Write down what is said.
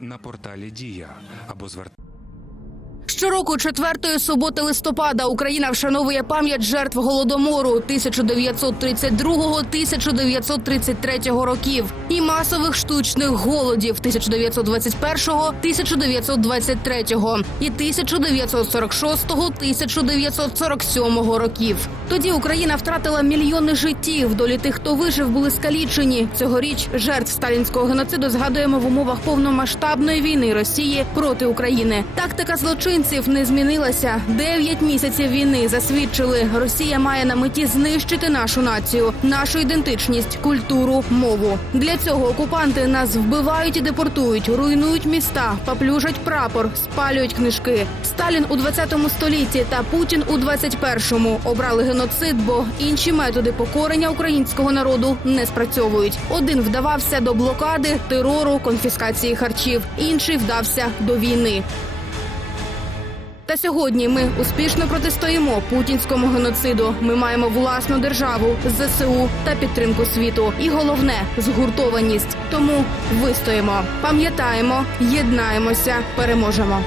на порталі Дія або звертайтеся Щороку, четвертої суботи листопада, Україна вшановує пам'ять жертв голодомору 1932-1933 років і масових штучних голодів 1921-1923 і 1946-1947 років. Тоді Україна втратила мільйони життів. Долі тих, хто вижив, були скалічені. Цьогоріч жертв сталінського геноциду згадуємо в умовах повномасштабної війни Росії проти України. Тактика злочинців не змінилася. Дев'ять місяців війни засвідчили, Росія має на меті знищити нашу націю, нашу ідентичність, культуру, мову. Для цього окупанти нас вбивають і депортують, руйнують міста, поплюжать прапор, спалюють книжки. Сталін у 20 столітті та Путін у 21-му обрали геноцид, бо інші методи покорення українського народу не спрацьовують. Один вдавався до блокади, терору, конфіскації харчів, інший вдався до війни. Та сьогодні ми успішно протистоїмо путінському геноциду. Ми маємо власну державу, ЗСУ та підтримку світу. І головне згуртованість. Тому вистоїмо, пам'ятаємо, єднаємося, переможемо.